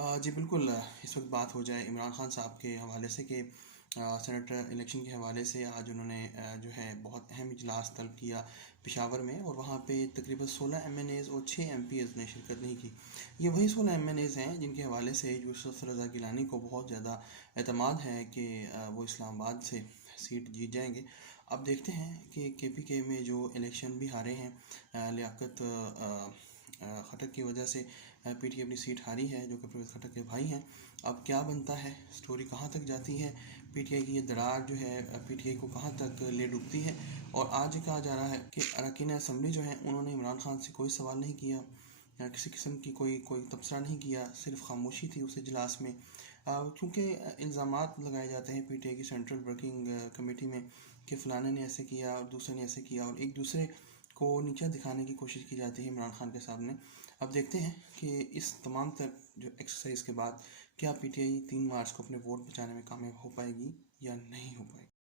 जी बिल्कुल, इस वक्त बात हो जाए इमरान खान साहब के हवाले से कि सेनेटर इलेक्शन के हवाले से आज उन्होंने जो है बहुत अहम इजलास तलब किया पेशावर में, और वहाँ पे तकरीबन 16 MNAs और 6 MPs ने शिरकत नहीं की। ये वही 16 MNAs हैं जिनके हवाले से यूसुफ रज़ा गिलानी को बहुत ज़्यादा एतमाद है कि वो इस्लामाबाद से सीट जीत जाएंगे। अब देखते हैं कि KPK में जो इलेक्शन भी हारे हैं, लियाकत खटक की वजह से PTI अपनी सीट हारी है, जो कि परवेज़ खटक के भाई हैं। अब क्या बनता है, स्टोरी कहाँ तक जाती है, PTI की ये दरार जो है PTI को कहाँ तक ले डूबती है। और आज कहा जा रहा है कि अरकान असम्बली जो हैं उन्होंने इमरान खान से कोई सवाल नहीं किया, या किसी किस्म की कोई तबसरा नहीं किया, सिर्फ खामोशी थी उस इजलास में। क्योंकि इल्ज़ामात लगाए जाते हैं PTI की सेंट्रल वर्किंग कमेटी में कि फ़लाने ने ऐसे किया और दूसरे ने ऐसे किया, और एक दूसरे को नीचा दिखाने की कोशिश की जाती है इमरान खान के सामने। अब देखते हैं कि इस तमाम तर जो एक्सरसाइज के बाद क्या PTI 3 मार्च को अपने वोट बचाने में कामयाब हो पाएगी या नहीं हो पाएगी।